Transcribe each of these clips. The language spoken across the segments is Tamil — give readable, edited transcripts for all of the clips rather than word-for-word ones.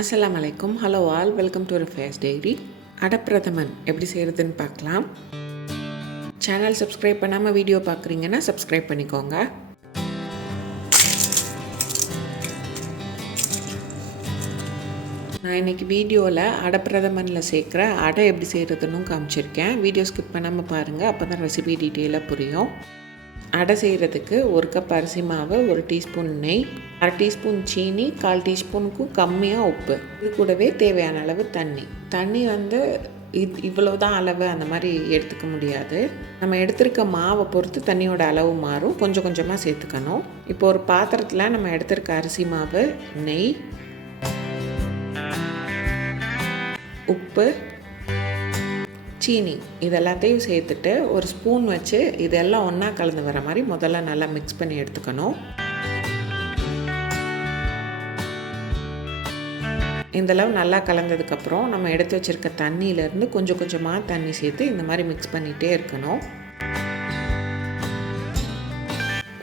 அஸ்ஸலாமு அலைக்கும். ஹலோ ஆல், வெல்கம் டு ரிஃபேஸ் டைரி. அடப்பிரதமன் எப்படி செய்கிறதுன்னு பார்க்கலாம். சேனல் சப்ஸ்கிரைப் பண்ணாமல் வீடியோ பார்க்குறீங்கன்னா சப்ஸ்கிரைப் பண்ணிக்கோங்க. நான் இன்றைக்கி வீடியோவில் அடப்பிரதமனில் சேர்க்குற அடை எப்படி செய்கிறதுன்னு காமிச்சிருக்கேன். வீடியோ ஸ்கிப் பண்ணாமல் பாருங்கள், அப்போ தான் ரெசிபி டீட்டெயிலாக புரியும். அடை செய்கிறதுக்கு 1 கப் அரிசி மாவு, 1 டீஸ்பூன் நெய், 1/2 டீஸ்பூன் சீனி, 1/4 டீஸ்பூனுக்கும் கம்மியாக உப்பு, இது கூடவே தேவையான அளவு தண்ணி வந்து இவ்வளோ தான் அளவு அந்த மாதிரி எடுத்துக்க முடியாது. நம்ம எடுத்திருக்க மாவை பொறுத்து தண்ணியோட அளவு மாறும், கொஞ்சம் கொஞ்சமாக சேர்த்துக்கணும். இப்போ ஒரு பாத்திரத்தில் நம்ம எடுத்திருக்க அரிசி மாவு, நெய், உப்பு, சீனி இது எல்லாத்தையும் சேர்த்துட்டு ஒரு ஸ்பூன் வச்சு இதெல்லாம் ஒன்றா கலந்து வர மாதிரி முதல்ல நல்லா மிக்ஸ் பண்ணி எடுத்துக்கணும். இந்தளவு நல்லா கலந்ததுக்கப்புறம் நம்ம எடுத்து வச்சுருக்க தண்ணியிலேருந்து கொஞ்சம் கொஞ்சமாக தண்ணி சேர்த்து இந்த மாதிரி மிக்ஸ் பண்ணிகிட்டே இருக்கணும்.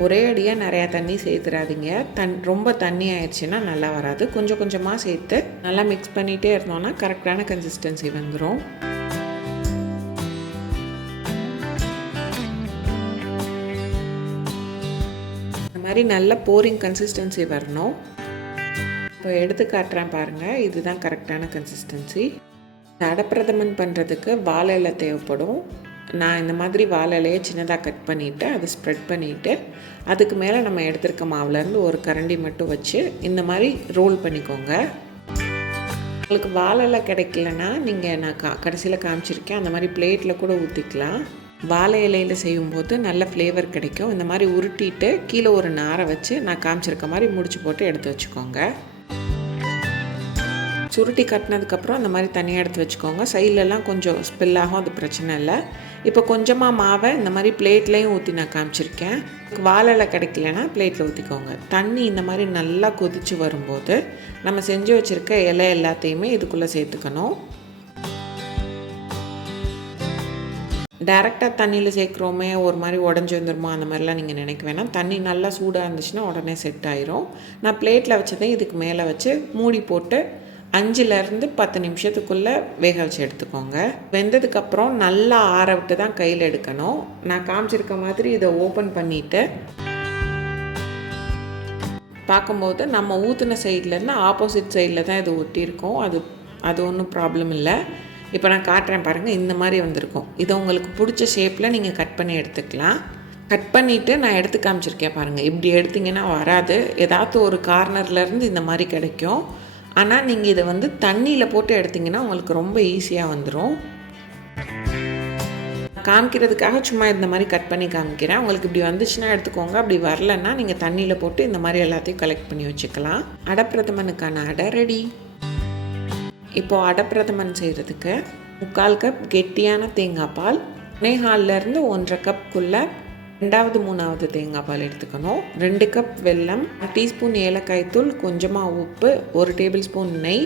ஒரே அடியாக நிறையா தண்ணி சேர்த்துறாதீங்க. ரொம்ப தண்ணி ஆயிடுச்சுன்னா நல்லா வராது. கொஞ்சம் கொஞ்சமாக சேர்த்து நல்லா மிக்ஸ் பண்ணிகிட்டே இருந்தோன்னா கரெக்டான கன்சிஸ்டன்சி வந்துடும். இந்த மாதிரி நல்ல போரிங் கன்சிஸ்டன்சி வரணும். இப்போ எடுத்து காட்டுறேன் பாருங்கள், இதுதான் கரெக்டான கன்சிஸ்டன்சி. அடப்பிரதமன் பண்ணுறதுக்கு வாழை இலை தேவைப்படும். நான் இந்த மாதிரி வாழை இலையை சின்னதாக கட் பண்ணிவிட்டு அதை ஸ்ப்ரெட் பண்ணிவிட்டு அதுக்கு மேலே நம்ம எடுத்துருக்க மாவுலேருந்து ஒரு கரண்டி மட்டும் வச்சு இந்த மாதிரி ரோல் பண்ணிக்கோங்க. உங்களுக்கு வாழை இலை கிடைக்கலன்னா நீங்கள் நான் கடைசியில் காமிச்சிருக்கேன் அந்த மாதிரி பிளேட்டில் கூட ஊற்றிக்கலாம். வாழை இலையில் செய்யும்போது நல்ல ஃப்ளேவர் கிடைக்கும். இந்த மாதிரி உருட்டிட்டு கீழே ஒரு நாரை வச்சு நான் காமிச்சிருக்க மாதிரி முடிச்சு போட்டு எடுத்து வச்சுக்கோங்க. சுருட்டி கட்டினதுக்கப்புறம் அந்த மாதிரி தனியாக எடுத்து வச்சுக்கோங்க. சைட்லலாம் கொஞ்சம் ஸ்பில் ஆகும், அது பிரச்சனை இல்லை. இப்போ கொஞ்சமாக மாவை இந்த மாதிரி பிளேட்லேயும் ஊற்றி நான் காமிச்சிருக்கேன். வாழை இலை கிடைக்கலன்னா பிளேட்டில் ஊற்றிக்கோங்க. தண்ணி இந்த மாதிரி நல்லா கொதித்து வரும்போது நம்ம செஞ்சு வச்சுருக்க இலை எல்லாத்தையுமே இதுக்குள்ளே சேர்த்துக்கணும். டைரெக்டாக தண்ணியில் சேர்க்குறோமே ஒரு மாதிரி உடஞ்சி வந்துடுமா அந்த மாதிரிலாம் நீங்கள் நினைக்க வேணாம். தண்ணி நல்லா சூடாக இருந்துச்சுன்னா உடனே செட் ஆயிரும். நான் பிளேட்டில் வச்சதே இதுக்கு மேலே வச்சு மூடி போட்டு 5லேருந்து 10 நிமிஷத்துக்குள்ளே வேக வச்சு எடுத்துக்கோங்க. வெந்ததுக்கப்புறம் நல்லா ஆற விட்டு தான் கையில் எடுக்கணும். நான் காமிச்சிருக்க மாதிரி இதை ஓப்பன் பண்ணிவிட்டு பார்க்கும்போது நம்ம ஊற்றின சைட்லேருந்து ஆப்போசிட் சைடில் தான் இது ஒட்டியிருக்கோம். அது ஒன்றும் ப்ராப்ளம் இல்லை. இப்போ நான் காட்டுறேன் பாருங்கள், இந்த மாதிரி வந்திருக்கும். இதை உங்களுக்கு பிடிச்ச ஷேப்பில் நீங்கள் கட் பண்ணி எடுத்துக்கலாம். கட் பண்ணிவிட்டு நான் எடுத்து காமிச்சிருக்கேன் பாருங்கள். இப்படி எடுத்திங்கன்னா வராது, ஏதாவது ஒரு கார்னர்லேருந்து இந்த மாதிரி கிடைக்கும். ஆனால் நீங்கள் இதை வந்து தண்ணியில் போட்டு எடுத்திங்கன்னா உங்களுக்கு ரொம்ப ஈஸியாக வந்துடும். காமிக்கிறதுக்காக சும்மா இந்த மாதிரி கட் பண்ணி காமிக்கிறேன். உங்களுக்கு இப்படி வந்துச்சுன்னா எடுத்துக்கோங்க, அப்படி வரலன்னா நீங்கள் தண்ணியில் போட்டு இந்த மாதிரி எல்லாத்தையும் கலெக்ட் பண்ணி வச்சுக்கலாம். அடப்பிரதமனுக்கான அடை ரெடி. இப்போது அடப்பிரதமன் செய்கிறதுக்கு 3/4 கப் கெட்டியான தேங்காய் பால், 1.5லேருந்து 1.5 கப்புக்குள்ளே 2வது 3வது தேங்காய் பால் எடுத்துக்கணும். 2 கப் வெல்லம், 1 டீஸ்பூன் ஏலக்காய் தூள், கொஞ்சமாக உப்பு, 1 டேபிள் ஸ்பூன் நெய்,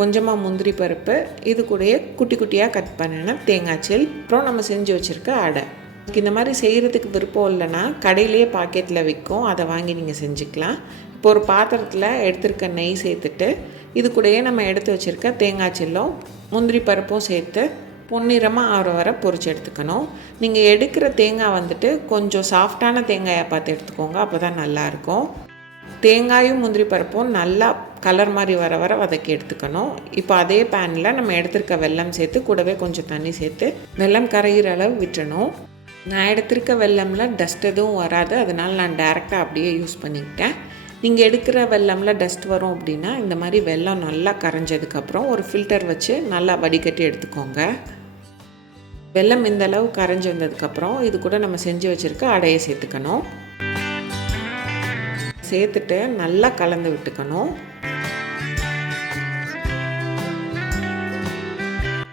கொஞ்சமாக முந்திரி பருப்பு, இது கூடயே குட்டி குட்டியாக கட் பண்ணின தேங்காய் சில், அப்புறம் நம்ம செஞ்சு வச்சுருக்க அடை. இந்த மாதிரி செய்கிறதுக்கு விருப்பம் இல்லைன்னா கடையிலேயே பாக்கெட்டில் விற்கும், அதை வாங்கி நீங்கள் செஞ்சுக்கலாம். இப்போ ஒரு பாத்திரத்தில் எடுத்துருக்க நெய் சேர்த்துட்டு இது கூடயே நம்ம எடுத்து வச்சுருக்க தேங்காய் சில்லும் முந்திரி பருப்பும் சேர்த்து பொன்னிறமாக ஆற வர பொரிச்சு எடுத்துக்கணும். நீங்கள் எடுக்கிற தேங்காய் வந்துட்டு கொஞ்சம் சாஃப்டான தேங்காயை பார்த்து எடுத்துக்கோங்க, அப்போ தான் நல்லாயிருக்கும். தேங்காயும் முந்திரி பருப்பும் நல்லா கலர் மாதிரி வர வர வதக்கி எடுத்துக்கணும். இப்போ அதே பேனில் நம்ம எடுத்துருக்க வெல்லம் சேர்த்து கூடவே கொஞ்சம் தண்ணி சேர்த்து வெல்லம் கரைகிற அளவு விட்டுறணும். நான் எடுத்திருக்க வெல்லமில் டஸ்ட் எதுவும் வராது, அதனால் நான் டேரெக்டாக அப்படியே யூஸ் பண்ணிக்கிட்டேன். நீங்கள் எடுக்கிற வெல்லமில் டஸ்ட் வரும் அப்படின்னா இந்த மாதிரி வெல்லம் நல்லா கரைஞ்சதுக்கப்புறம் ஒரு ஃபில்டர் வச்சு நல்லா வடிகட்டி எடுத்துக்கோங்க. வெல்லம் இந்த அளவு கரைஞ்சி வந்ததுக்கப்புறம் இது கூட நம்ம செஞ்சு வச்சுருக்க அடையை சேர்த்துக்கணும். சேர்த்துட்டு நல்லா கலந்து விட்டுக்கணும்.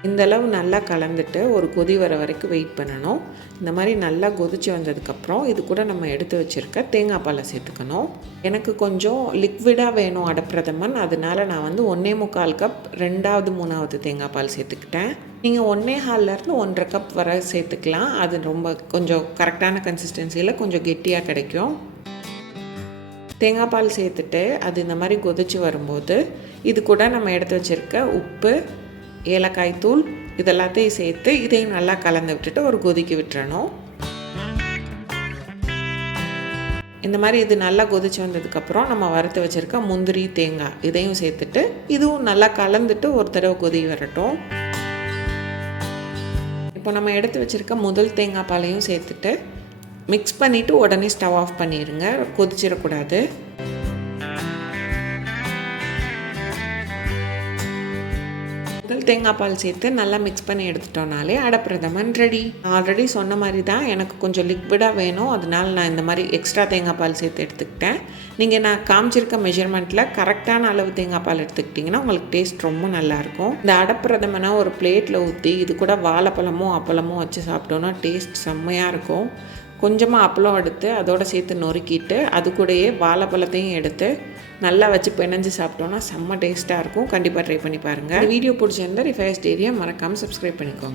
இந்தளவு நல்லா கலந்துட்டு ஒரு கொதி வர வரைக்கும் வெயிட் பண்ணணும். இந்த மாதிரி நல்லா கொதிச்சு வந்ததுக்கப்புறம் இது கூட நம்ம எடுத்து வச்சுருக்க தேங்காய் பாலை சேர்த்துக்கணும். எனக்கு கொஞ்சம் லிக்விடாக வேணும் அடப்பிரதமன், அதனால நான் வந்து 1.25 கப் 2வது 3வது தேங்காய் பால் சேர்த்துக்கிட்டேன். நீங்கள் 1.5லேருந்து 1.5 கப் வர சேர்த்துக்கலாம். அது ரொம்ப கொஞ்சம் கரெக்டான கன்சிஸ்டன்சியில் கொஞ்சம் கெட்டியாக கிடைக்கும். தேங்காய் பால் சேர்த்துட்டு அது இந்த மாதிரி கொதிச்சு வரும்போது இது கூட நம்ம எடுத்து வச்சுருக்க உப்பு, ஏலக்காய் தூள் இதெல்லாத்தையும் சேர்த்து இதையும் நல்லா கலந்து விட்டுட்டு ஒரு கொதிக்க விட்டுறணும். இந்த மாதிரி இது நல்லா கொதிச்சு வந்ததுக்கப்புறம் நம்ம வறுத்து வச்சுருக்க முந்திரி, தேங்காய் இதையும் சேர்த்துட்டு இதுவும் நல்லா கலந்துட்டு ஒரு தடவை கொதி வரட்டும். இப்போ நம்ம எடுத்து வச்சுருக்க முதல் தேங்காய் பாலையும் சேர்த்துட்டு மிக்ஸ் பண்ணிவிட்டு உடனே ஸ்டவ் ஆஃப் பண்ணிடுங்க, கொதிச்சிடக்கூடாது. முதல் தேங்காய் பால் சேர்த்து நல்லா மிக்ஸ் பண்ணி எடுத்துட்டோம்னாலே அடப்பிரதமன் ரெடி. ஆல்ரெடி சொன்ன மாதிரி தான் எனக்கு கொஞ்சம் லிக்விடாக வேணும், அதனால நான் இந்த மாதிரி எக்ஸ்ட்ரா தேங்காய் பால் சேர்த்து எடுத்துக்கிட்டேன். நீங்கள் நான் காமிச்சிருக்க மெஷர்மெண்ட்டில் கரெக்டான அளவு தேங்காய் பால் எடுத்துக்கிட்டிங்கன்னா உங்களுக்கு டேஸ்ட் ரொம்ப நல்லாயிருக்கும். இந்த அடப்பிரதமனை ஒரு பிளேட்டில் ஊற்றி இது கூட வாழைப்பழமும் அப்பளமும் வச்சு சாப்பிட்டோன்னா டேஸ்ட் செம்மையாக இருக்கும். கொஞ்சமாக அப்பளம் எடுத்து அதோடு சேர்த்து நொறுக்கிட்டு அது கூடயே வாழைப்பழத்தையும் எடுத்து நல்லா வச்சு பிணைஞ்சு சாப்பிட்டோன்னா செம்ம டேஸ்ட்டாக இருக்கும். கண்டிப்பாக ட்ரை பண்ணி பாருங்கள். வீடியோ பிடிச்சிருந்தா ரிஃபைஸ் டேரியா மறக்காமல் சப்ஸ்கிரைப் பண்ணிக்கோங்க.